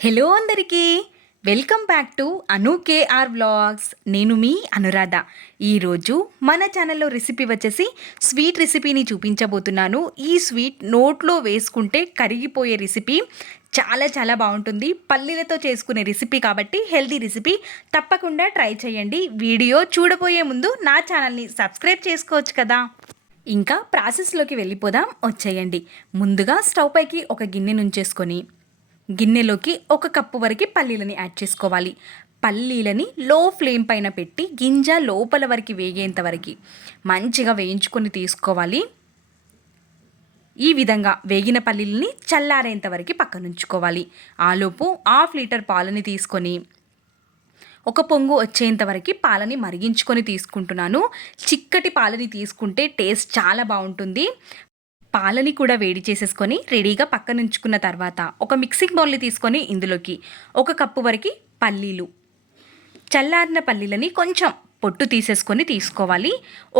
Hello అందరికీ welcome back to Anu KR vlogs. నేను మీ అనురాధ. ఈరోజు మన ఛానల్లో రెసిపీ వచ్చేసి స్వీట్ రెసిపీని చూపించబోతున్నాను. ఈ స్వీట్ నోట్లో వేసుకుంటే కరిగిపోయే రెసిపీ. చాలా చాలా బాగుంటుంది. పల్లీలతో చేసుకునే రెసిపీ కాబట్టి హెల్తీ రెసిపీ. తప్పకుండా ట్రై చేయండి. వీడియో చూడబోయే ముందు నా ఛానల్ని సబ్స్క్రైబ్ చేసుకోవచ్చు కదా. ఇంకా ప్రాసెస్లోకి వెళ్ళిపోదాం, వచ్చేయండి. ముందుగా స్టవ్ పైకి ఒక గిన్నె నుంచేసుకొని గిన్నెలోకి 1 కప్పు వరకు పల్లీలని యాడ్ చేసుకోవాలి. పల్లీలని లో ఫ్లేమ్ పైన పెట్టి గింజ లోపల వరకు వేగేంత వరకు మంచిగా వేయించుకొని తీసుకోవాలి. ఈ విధంగా వేగిన పల్లీలని చల్లారేంత వరకు పక్కనుంచుకోవాలి. ఆలోపు 1/2 లీటర్ పాలని తీసుకొని ఒక పొంగు వచ్చేంత వరకు పాలని మరిగించుకొని తీసుకుంటున్నాను. చిక్కటి పాలని తీసుకుంటే టేస్ట్ చాలా బాగుంటుంది. పాలని కూడా వేడి చేసేసుకొని రెడీగా పక్కనుంచుకున్న తర్వాత ఒక మిక్సింగ్ బౌల్ని తీసుకొని ఇందులోకి 1 కప్పు వరకు పల్లీలు, చల్లారిన పల్లీలని కొంచెం పొట్టు తీసేసుకొని తీసుకోవాలి.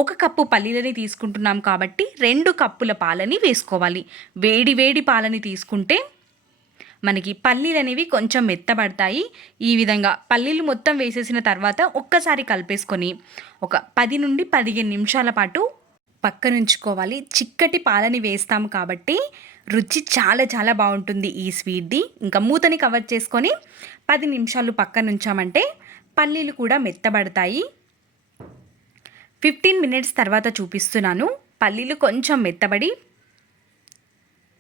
1 కప్పు పల్లీలని తీసుకుంటున్నాం కాబట్టి 2 కప్పుల పాలని వేసుకోవాలి. వేడి వేడి పాలని తీసుకుంటే మనకి పల్లీలు అనేవి కొంచెం మెత్తబడతాయి. ఈ విధంగా పల్లీలు మొత్తం వేసేసిన తర్వాత ఒక్కసారి కలిపేసుకొని ఒక 10 నుండి 15 నిమిషాల పాటు పక్కనుంచుకోవాలి. చిక్కటి పాలని వేస్తాం కాబట్టి రుచి చాలా చాలా బాగుంటుంది ఈ స్వీట్ది. ఇంకా మూతని కవర్ చేసుకొని 10 నిమిషాలు పక్కనుంచామంటే పల్లీలు కూడా మెత్తబడతాయి. 15 మినిట్స్ తర్వాత చూపిస్తున్నాను. పల్లీలు కొంచెం మెత్తబడి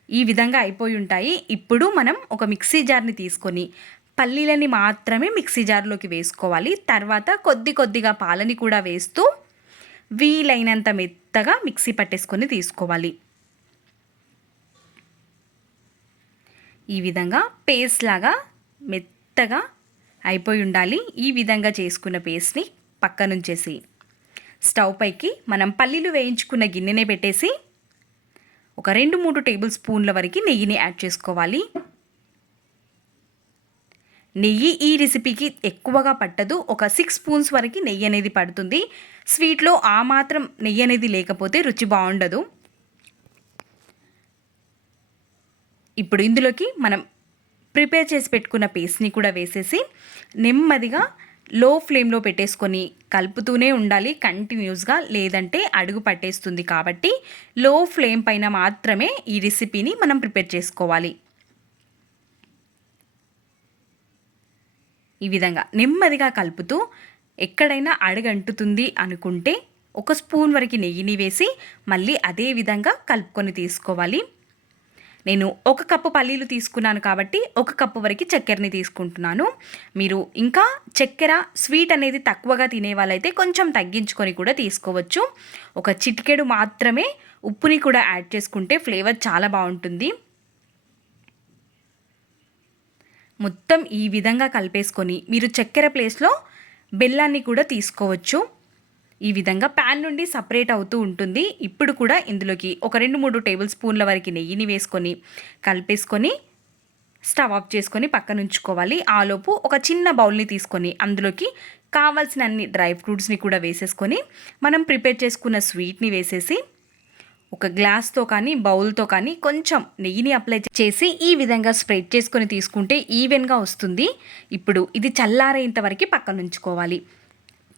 ఈ విధంగా అయిపోయి ఉంటాయి. ఇప్పుడు మనం ఒక మిక్సీ జార్ని తీసుకొని పల్లీలని మాత్రమే మిక్సీ జార్లోకి వేసుకోవాలి. తర్వాత కొద్ది కొద్దిగా పాలని కూడా వేస్తూ వీలైనంత మెత్తగా మిక్సీ పట్టేసుకొని తీసుకోవాలి. ఈ విధంగా పేస్ట్ లాగా మెత్తగా అయిపోయి ఉండాలి. ఈ విధంగా చేసుకున్న పేస్ట్ని పక్కనుంచేసి స్టవ్ పైకి మనం పల్లీలు వేయించుకున్న గిన్నెనే పెట్టేసి ఒక 2-3 టేబుల్ స్పూన్ల వరకు నెయ్యిని యాడ్ చేసుకోవాలి. నెయ్యి ఈ రెసిపీకి ఎక్కువగా పట్టదు. ఒక 6 స్పూన్స్ వరకు నెయ్యి అనేది పడుతుంది. స్వీట్లో ఆ మాత్రం నెయ్యి అనేది లేకపోతే రుచి బాగుండదు. ఇప్పుడు ఇందులోకి మనం ప్రిపేర్ చేసి పెట్టుకున్న పేస్ట్ని కూడా వేసేసి నెమ్మదిగా లో ఫ్లేమ్లో పెట్టేసుకొని కలుపుతూనే ఉండాలి కంటిన్యూస్గా, లేదంటే అడుగు పట్టేస్తుంది. కాబట్టి లో ఫ్లేమ్ పైన మాత్రమే ఈ రెసిపీని మనం ప్రిపేర్ చేసుకోవాలి. ఈ విధంగా నెమ్మదిగా కలుపుతూ ఎక్కడైనా అడుగంటుతుంది అనుకుంటే 1 స్పూన్ వరకు నెయ్యిని వేసి మళ్ళీ అదే విధంగా కలుపుకొని తీసుకోవాలి. నేను 1 కప్పు పల్లీలు తీసుకున్నాను కాబట్టి 1 కప్పు వరకు చక్కెరని తీసుకుంటున్నాను. మీరు ఇంకా చక్కెర స్వీట్ అనేది తక్కువగా తినే వాళ్ళైతే కొంచెం తగ్గించుకొని కూడా తీసుకోవచ్చు. ఒక చిటికెడు మాత్రమే ఉప్పుని కూడా యాడ్ చేసుకుంటే ఫ్లేవర్ చాలా బాగుంటుంది. మొత్తం ఈ విధంగా కలిపేసుకొని మీరు చక్కెర ప్లేస్లో బెల్లాన్ని కూడా తీసుకోవచ్చు. ఈ విధంగా ప్యాన్ నుండి సపరేట్ అవుతూ ఉంటుంది. ఇప్పుడు కూడా ఇందులోకి ఒక 2-3 టేబుల్ స్పూన్ల వరకు నెయ్యిని వేసుకొని కలిపేసుకొని స్టవ్ ఆఫ్ చేసుకొని పక్కనుంచుకోవాలి. ఆలోపు ఒక చిన్న బౌల్ని తీసుకొని అందులోకి కావాల్సిన అన్ని డ్రై ఫ్రూట్స్ని కూడా వేసేసుకొని మనం ప్రిపేర్ చేసుకున్న స్వీట్ని వేసేసి ఒక గ్లాస్తో కానీ బౌల్తో కానీ కొంచెం నెయ్యిని అప్లై చేసి ఈ విధంగా స్ప్రెడ్ చేసుకొని తీసుకుంటే ఈవెన్గా వస్తుంది. ఇప్పుడు ఇది చల్లారేంత వరకు పక్కనుంచుకోవాలి.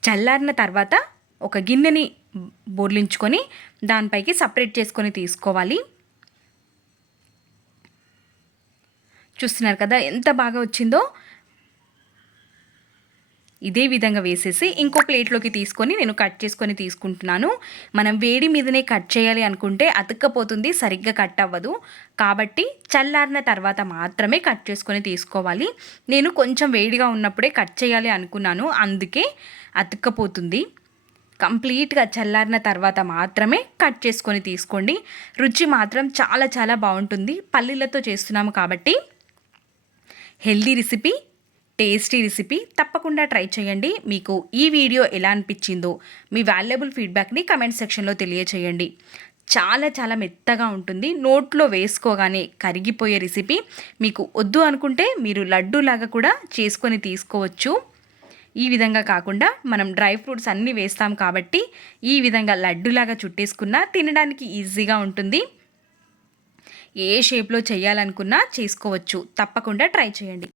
చల్లారిన తర్వాత ఒక గిన్నెని బోర్లించుకొని దానిపైకి సపరేట్ చేసుకొని తీసుకోవాలి. చూస్తున్నారు కదా ఎంత బాగా వచ్చిందో. ఇదే విధంగా వేసేసి ఇంకో ప్లేట్లోకి తీసుకొని నేను కట్ చేసుకొని తీసుకుంటున్నాను. మనం వేడి మీదనే కట్ చేయాలి అనుకుంటే అతుక్కపోతుంది, సరిగ్గా కట్ అవ్వదు. కాబట్టి చల్లారిన తర్వాత మాత్రమే కట్ చేసుకొని తీసుకోవాలి. నేను కొంచెం వేడిగా ఉన్నప్పుడే కట్ చేయాలి అనుకున్నాను, అందుకే అతుక్కపోతుంది. కంప్లీట్గా చల్లారిన తర్వాత మాత్రమే కట్ చేసుకొని తీసుకోండి. రుచి మాత్రం చాలా చాలా బాగుంటుంది. పల్లీలతో చేస్తున్నాము కాబట్టి హెల్దీ రెసిపీ, టేస్టీ రెసిపీ. తప్పకుండా ట్రై చేయండి. మీకు ఈ వీడియో ఎలా అనిపించిందో మీ వాల్యుబుల్ ఫీడ్బ్యాక్ని కమెంట్ సెక్షన్లో తెలియచేయండి. చాలా చాలా మెత్తగా ఉంటుంది. నోట్లో వేసుకోగానే కరిగిపోయే రెసిపీ. మీకు వద్దు అనుకుంటే మీరు లడ్డూలాగా కూడా చేసుకొని తీసుకోవచ్చు. ఈ విధంగా కాకుండా మనం డ్రై ఫ్రూట్స్ అన్నీ వేస్తాం కాబట్టి ఈ విధంగా లడ్డూలాగా చుట్టేసుకున్నా తినడానికి ఈజీగా ఉంటుంది. ఏ షేప్లో చేయాలనుకున్నా చేసుకోవచ్చు. తప్పకుండా ట్రై చేయండి.